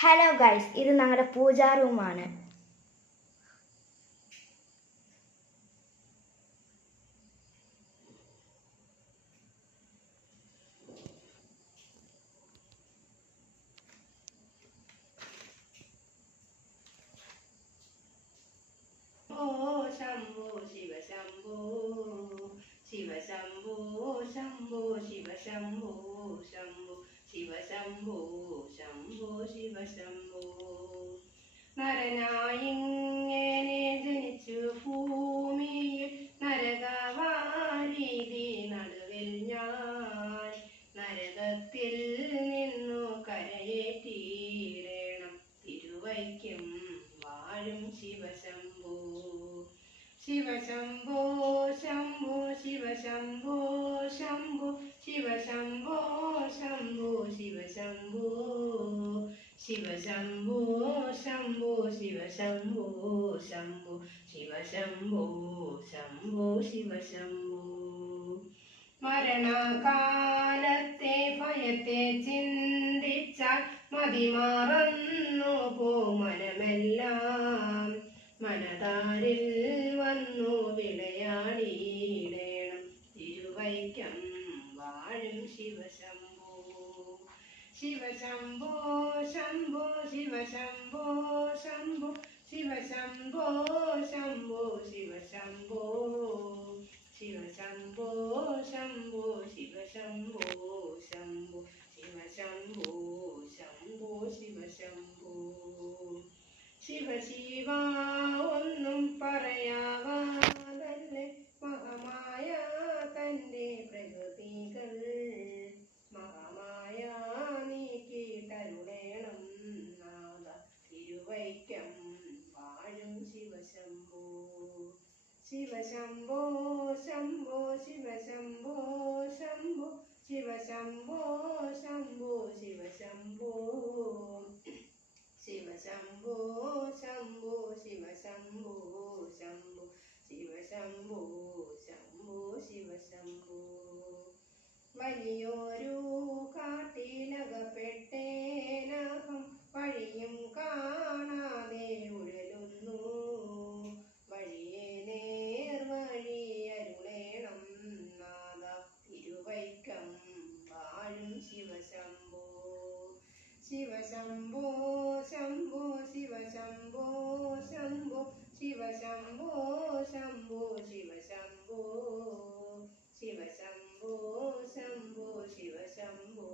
Hello guys ഇത് ഞങ്ങളുടെ പൂജാ റൂമാണ് ശംഭോ ശിവ ശംഭോ. ശിവ ശംഭോ ശംഭോ ശിവ ശംഭോ ശംഭോ ശിവ ശംഭോ. ശിവ ശംഭോ നരനായിങ്ങനെ ജനിച്ചു ഭൂമിയിൽ നരകവാരീതി നടുവിൽ ഞാൻ നരകത്തിൽ നിന്നു കരയേറ്റീരേണം തിരുവൈക്കം വാഴും ശിവശംഭോ. ശിവശംഭോ ശംഭോ ശിവശംഭോ ശംഭോ ശിവശംഭോ ശംഭോ ശിവശംഭോ. ശിവശംഭോ ശംഭോ ശിവശംഭോ ശംഭോ ശിവശംഭോ ശംഭോ ശിവശംഭോ. മരണകാലത്തെ ഭയത്തെ ചിന്തിച്ചാൽ മതിമാറന്നു പോ മനമെല്ലാം മനതാരിൽ വന്നു വിളയാടിയിടേണം. തിരുവൈക്കം വാഴും ശിവശംഭോ ശിവശംഭോ ശംഭോ ശിവശംഭോ ശംഭോ ശിവശംഭോ ശംഭോ ശിവശംഭോ ശിവശംഭോ ശംഭോ ശിവശംഭോ ശംഭോ ശിവശംഭോ ശംഭോ ശിവശംഭോ ശിവ ശിവ ശിവശംഭോ ശംഭോ ശിവശംഭോ ശംഭോ ശിവശംഭോ ശംഭോ ശിവശംഭോ ശിവശംഭോ ശംഭോ ശിവശംഭോ ശംഭോ ശിവശംഭോ ശംഭോ ശിവശംഭോ വലിയൊരു വാഴും ശിവശംഭോ ശിവശംഭോ ശംഭോ ശിവശംഭോ ശംഭോ ശിവശംഭോ ശംഭോ ശിവശംഭോ ശിവശംഭോ ശംഭോ